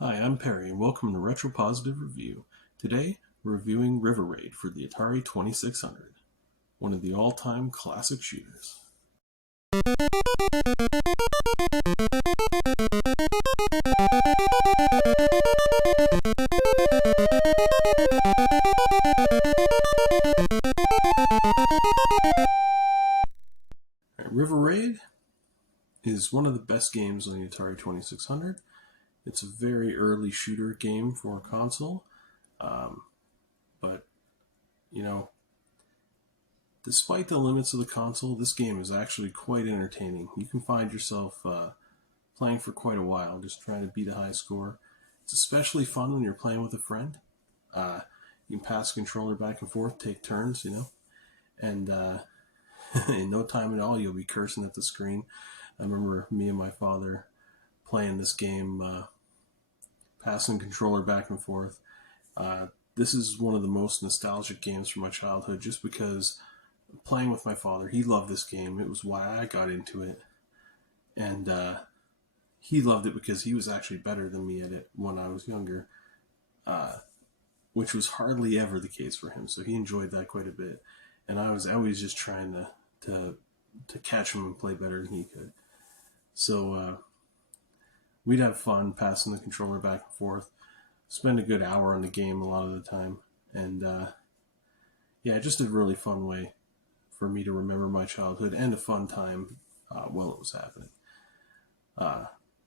Hi, I'm Perry, and welcome to Retro Positive Review. Today, we're reviewing River Raid for the Atari 2600, one of the all-time classic shooters. River Raid is one of the best games on the Atari 2600. It's a very early shooter game for a console, but, you know, despite the limits of the console, this game is actually quite entertaining. You can find yourself playing for quite a while, just trying to beat a high score. It's especially fun when you're playing with a friend. You can pass the controller back and forth, take turns, and in no time at all, you'll be cursing at the screen. I remember me and my father playing this game, passing the controller back and forth. This is one of the most nostalgic games from my childhood, just because playing with my father, he loved this game. It was why I got into it. And he loved it because he was actually better than me at it when I was younger, which was hardly ever the case for him. So he enjoyed that quite a bit. And I was always just trying to catch him and play better than he could. So we'd have fun passing the controller back and forth, spend a good hour on the game a lot of the time. And yeah, just a really fun way for me to remember my childhood and a fun time while it was happening.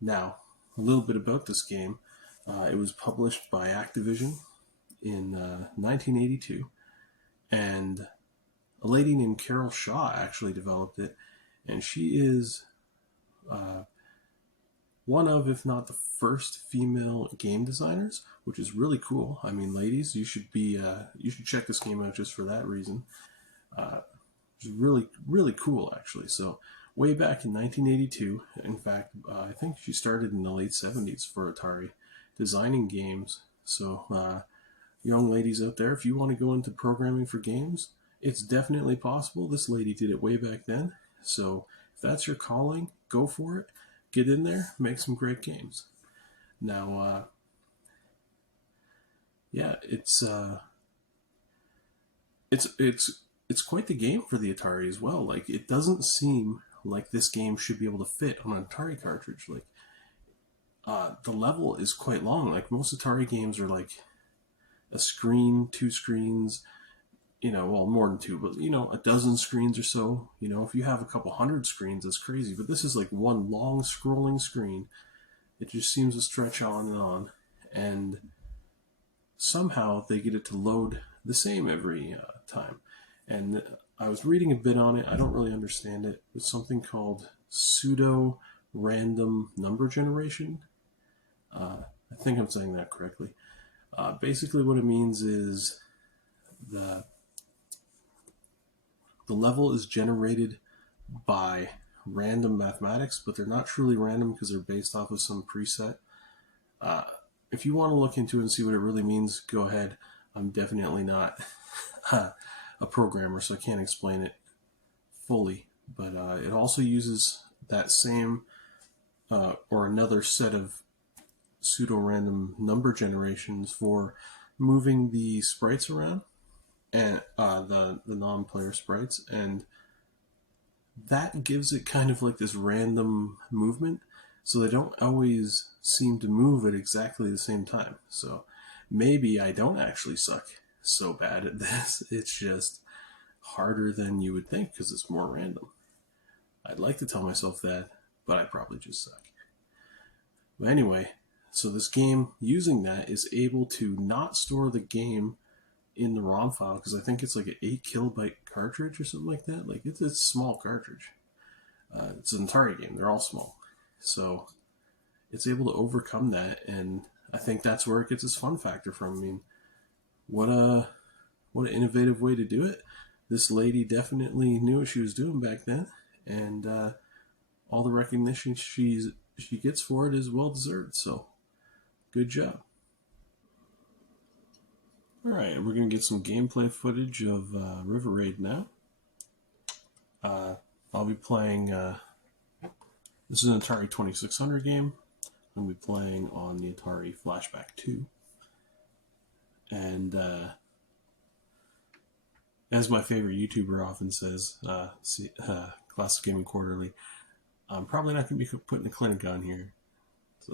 Now, a little bit about this game. It was published by Activision in 1982, and a lady named Carol Shaw actually developed it, and she is one of, if not the first, female game designers, which is really cool. I mean, ladies, you should check this game out just for that reason. It's really, really cool, actually. So, way back in 1982, in fact, I think she started in the late 70s for Atari, designing games. So, young ladies out there, if you want to go into programming for games, it's definitely possible. This lady did it way back then. So, if that's your calling, go for it. Get in there, make some great games. Now, yeah, it's quite the game for the Atari as well. Like, it doesn't seem like this game should be able to fit on an Atari cartridge. Like, the level is quite long. Like, most Atari games are like a screen, two screens, well, more than two, but, a dozen screens or so. If you have a couple hundred screens, that's crazy. But this is like one long scrolling screen. It just seems to stretch on and on. And somehow they get it to load the same every time. And I was reading a bit on it. I don't really understand it. It's something called pseudo random number generation. I think I'm saying that correctly. Basically, what it means is the level is generated by random mathematics, but they're not truly random because they're based off of some preset. If you want to look into it and see what it really means, go ahead. I'm definitely not a programmer, so I can't explain it fully. But it also uses that same or another set of pseudo-random number generations for moving the sprites around, and the non-player sprites, and that gives it kind of like this random movement, so they don't always seem to move at exactly the same time. So maybe I don't actually suck so bad at this. It's just harder than you would think because it's more random. I'd like to tell myself that, but I probably just suck. But anyway, so this game, using that, is able to not store the game in the ROM file, because I think it's like an 8 kilobyte cartridge or something like that. Like, it's a small cartridge. It's an Atari game. They're all small. So it's able to overcome that, and I think that's where it gets its fun factor from. I mean, what an innovative way to do it. This lady definitely knew what she was doing back then, and all the recognition she gets for it is well deserved. So, good job. Alright, we're going to get some gameplay footage of River Raid now. I'll be playing, this is an Atari 2600 game. I'm going to be playing on the Atari Flashback 2. And as my favorite YouTuber often says, Classic Gaming Quarterly, I'm probably not going to be putting a clinic on here. So,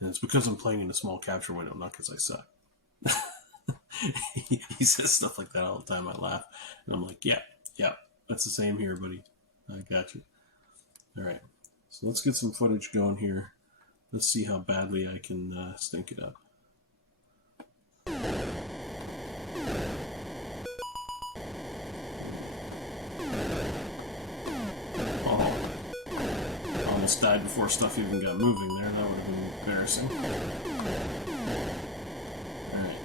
and it's because I'm playing in a small capture window, not because I suck. He says stuff like that all the time. I laugh. And I'm like, yeah, that's the same here, buddy. I got you. All right. So let's get some footage going here. Let's see how badly I can stink it up. Almost died before stuff even got moving there. That would have been embarrassing. Alright.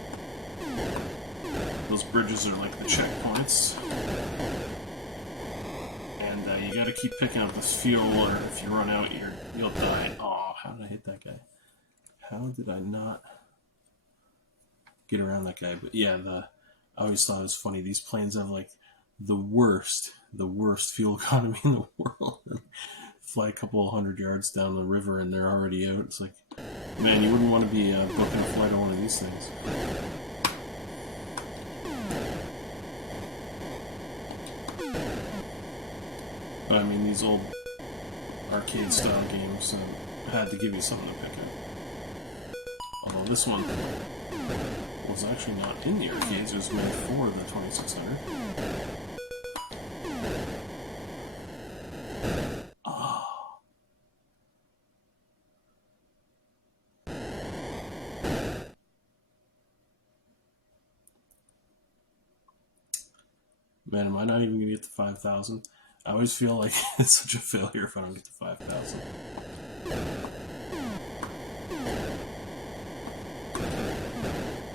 Those bridges are like the checkpoints. And you gotta keep picking up this fuel, or if you run out, you'll die. Oh, how did I hit that guy? How did I not get around that guy? But yeah, I always thought it was funny. These planes have like the worst fuel economy in the world. Fly a couple of 100 yards down the river and they're already out. It's like, man, you wouldn't want to be booking a flight on one of these things. But I mean, these old arcade style games had to give you something to pick up. Although this one was actually not in the arcades, it was made for the 2600. Man, am I not even going to get to 5,000? I always feel like it's such a failure if I don't get to 5,000.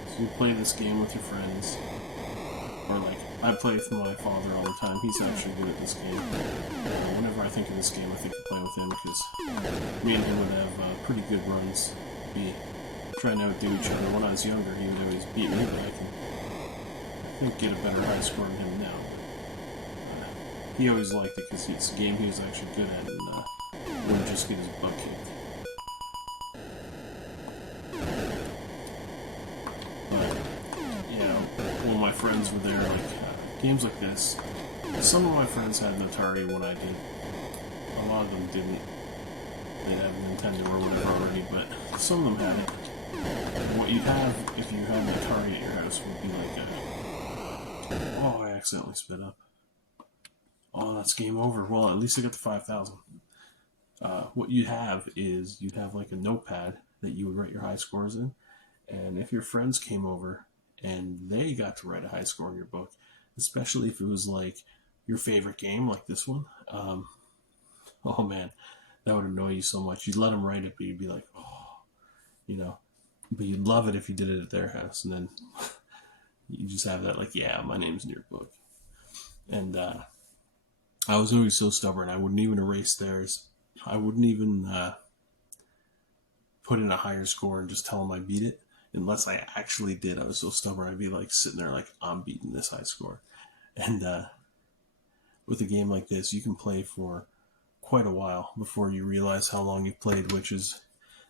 So you play this game with your friends, or like, I play with my father all the time. He's actually good at this game. Whenever I think of this game, I think of playing with him, because me and him would have pretty good runs. Be trying to outdo each other. When I was younger, he would always beat me, but I think get a better high score than him now. He always liked it because it's a game he was actually good at and wouldn't just get his butt kicked. But, you know, when my friends were there, like, games like this, some of my friends had an Atari when I did. A lot of them didn't. They'd have a Nintendo or whatever already, but some of them had it. And what you'd have if you had an Atari at your house would be like oh, I accidentally sped up. Oh, that's game over. Well, at least I got to 5,000. What you'd have is you'd have like a notepad that you would write your high scores in. And if your friends came over and they got to write a high score in your book, especially if it was like your favorite game, like this one, oh man, that would annoy you so much. You'd let them write it, but you'd be like, oh, you know. But you'd love it if you did it at their house. And then you just have that like, yeah, my name's in your book. And I was always so stubborn. I wouldn't even erase theirs. I wouldn't even put in a higher score and just tell them I beat it unless I actually did. I was so stubborn. I'd be like sitting there like, I'm beating this high score. And with a game like this, you can play for quite a while before you realize how long you've played, which is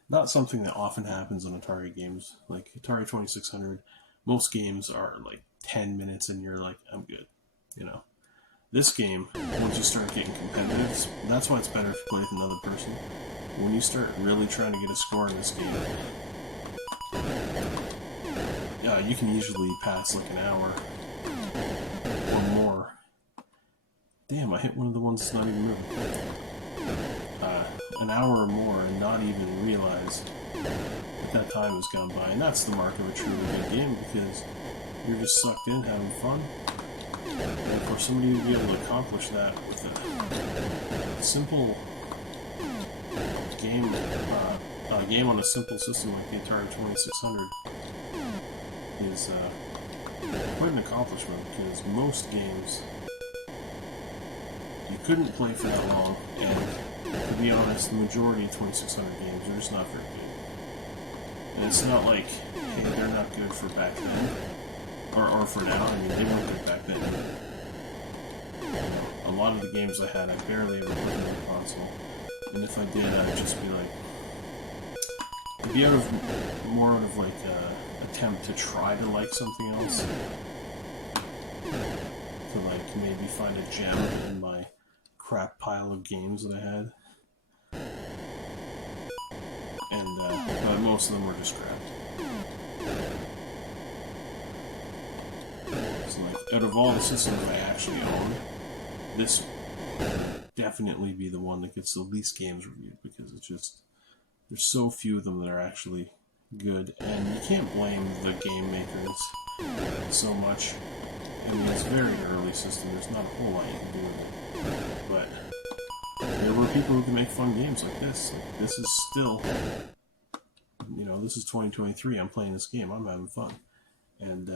not something that often happens on Atari games. Like Atari 2600, most games are like 10 minutes and you're like, I'm good, you know. This game, once you start getting competitive, that's why it's better if you play with another person. When you start really trying to get a score in this game, you can usually pass like an hour or more. Damn, I hit one of the ones that's not even moving. An hour or more and not even realize that time has gone by. And that's the mark of a truly good game, because you're just sucked in, having fun. And for somebody to be able to accomplish that with a simple game, a game on a simple system like the Atari 2600 is quite an accomplishment, because most games you couldn't play for that long, and to be honest, the majority of 2600 games are just not very good. And it's not like, hey, they're not good for back then. Or for now. I mean, they weren't good back then. A lot of the games I had, I barely ever played on the console. And if I did, I'd just be like, it'd be more out of like a attempt to try to like something else, to like maybe find a gem in my crap pile of games that I had, and but most of them were just crap. So like, out of all the systems I actually own, this would definitely be the one that gets the least games reviewed, because it's just, there's so few of them that are actually good, and you can't blame the game makers so much. I mean, it's a very early system, there's not a whole lot you can do with it, but there were people who can make fun games like this. Like, this is still, you know, this is 2023, I'm playing this game, I'm having fun, and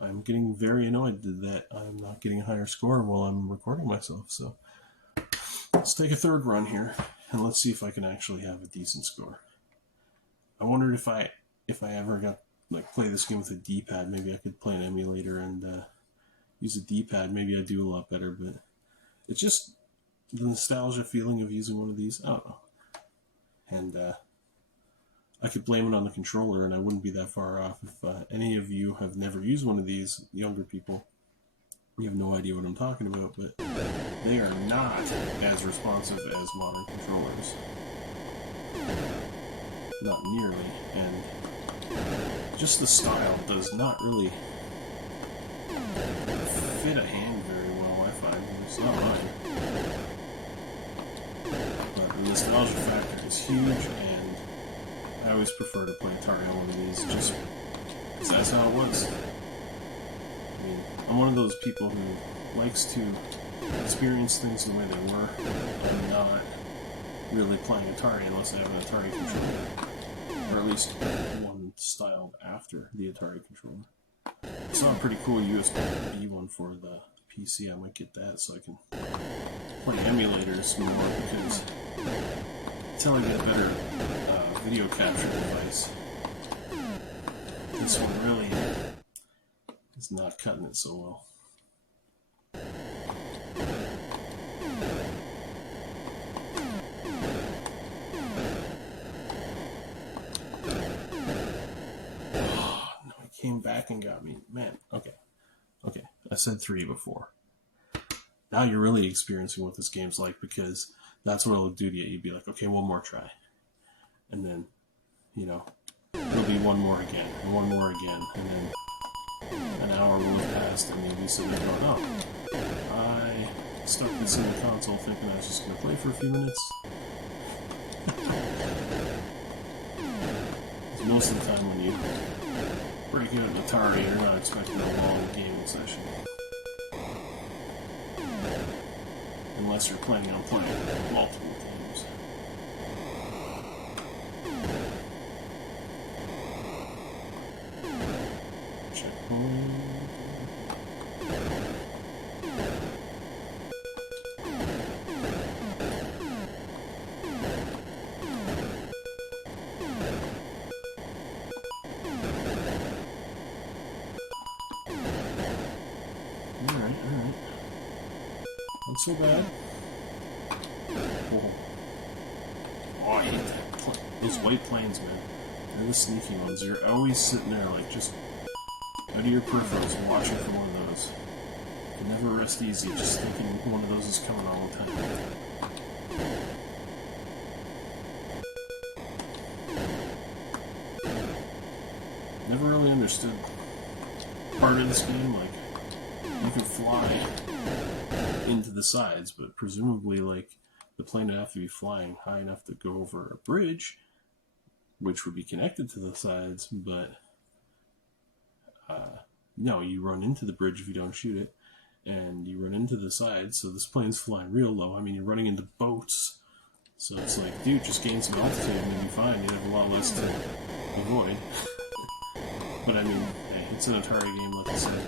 I'm getting very annoyed that I'm not getting a higher score while I'm recording myself. So let's take a third run here, and let's see if I can actually have a decent score. I wondered if I ever got, like, play this game with a D-pad, maybe I could play an emulator and use a D-pad. Maybe I'd do a lot better, but it's just the nostalgia feeling of using one of these. I don't know. And I could blame it on the controller, and I wouldn't be that far off. If any of you have never used one of these, younger people, you have no idea what I'm talking about, but they are not as responsive as modern controllers. Not nearly, and just the style does not really fit a hand very well, I find. It's not mine. But the nostalgia factor is huge, and I always prefer to play Atari on one of these, just because that's how it was. I mean, I'm one of those people who likes to experience things the way they were, and not really playing Atari unless I have an Atari controller, or at least one styled after the Atari controller. I saw a pretty cool USB one for the PC. I might get that so I can play emulators more, because until I get a better video capture device, this one really is not cutting it so well. Came back and got me. Man, okay. I said 3 before. Now you're really experiencing what this game's like, because that's what it'll do to you. You'd be like, okay, one more try. And then, you know, there'll be one more again, and one more again, and then an hour will have passed, and you'll be sitting there going, oh, I stuck this in the console thinking I was just going to play for a few minutes. Most of the time when you break out an Atari, you're not expecting a long gaming session. Unless you're planning on playing multiple games. Checkpoint. Alright. Not so bad. Whoa. Oh, I hate that. Those white planes, man. They're the sneaky ones. You're always sitting there, like, just out of your peripherals watching for one of those. You can never rest easy, just thinking one of those is coming all the time. Never really understood part of this game, like, you can fly into the sides, but presumably, like, the plane would have to be flying high enough to go over a bridge, which would be connected to the sides, but no, you run into the bridge if you don't shoot it, and you run into the sides, so this plane's flying real low. I mean, you're running into boats, so it's like, dude, just gain some altitude and you'll be fine. You have a lot less to avoid. But I mean, hey, it's an Atari game, like I said.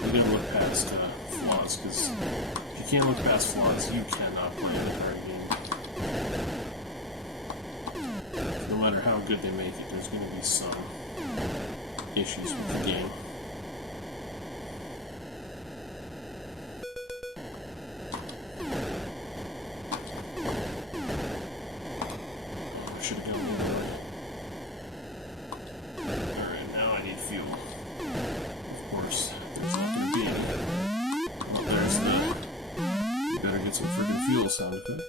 You gotta look past flaws, because if you can't look past flaws, you cannot play an Atari game. No matter how good they make it, there's gonna be some issues with the game. I should fuel. Of course, there's not going to be any. Well, there's the... You better get some freaking fuel sound effect.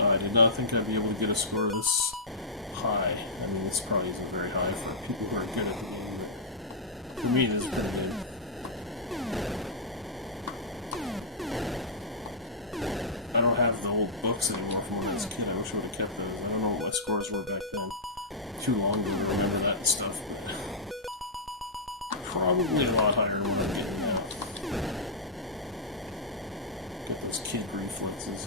I did not think I'd be able to get a score this high. I mean, this probably isn't very high for people who are good at the game, but for me, this is pretty good. I don't have the old books anymore from when I was a kid. I wish I would have kept those. I don't know what my scores were back then. Too long ago to remember that stuff, but probably a lot higher than what I'm getting now. Get those kid reflexes.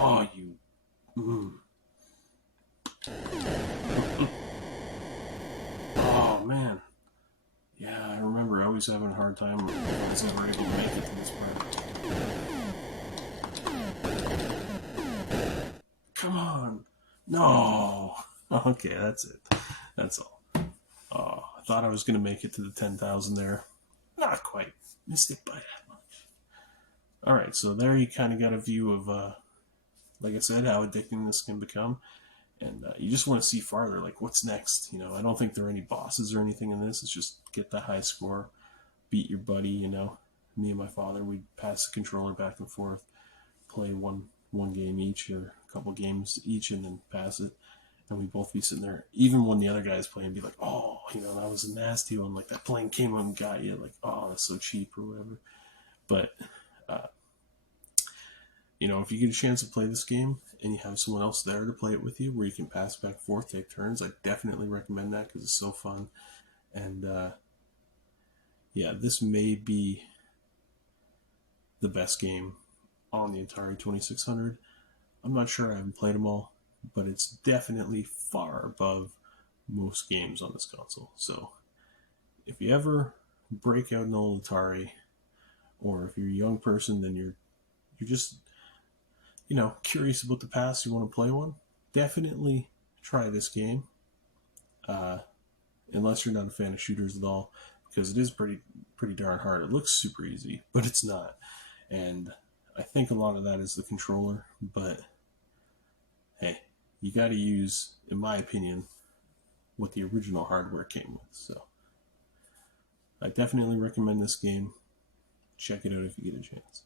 Oh, you... Oh, man. Yeah, I remember always having a hard time when I was never able to make it to this part. Come on. No. Okay, that's it. That's all. Oh, I thought I was going to make it to the 10,000 there. Not quite. Missed it by that much. Alright, so there you kind of got a view of, like I said, how addicting this can become. And you just want to see farther, like what's next. You know, I don't think there are any bosses or anything in this. It's just get the high score, beat your buddy, you know. Me and my father, we'd pass the controller back and forth, play one game each or a couple games each, and then pass it. And we'd both be sitting there, even when the other guy's playing, be like, oh, you know, that was a nasty one. Like, that plane came up and got you. Like, oh, that's so cheap or whatever. But, you know, if you get a chance to play this game and you have someone else there to play it with you where you can pass back and forth, take turns, I definitely recommend that because it's so fun. And, yeah, this may be the best game on the Atari 2600. I'm not sure, I haven't played them all, but it's definitely far above most games on this console. So if you ever break out an old Atari, or if you're a young person, then you're just, you know, curious about the past, you want to play one, definitely try this game. Unless you're not a fan of shooters at all, because it is pretty darn hard. It looks super easy, but it's not. And I think a lot of that is the controller, but hey, you got to use, in my opinion, what the original hardware came with. So I definitely recommend this game. Check it out if you get a chance.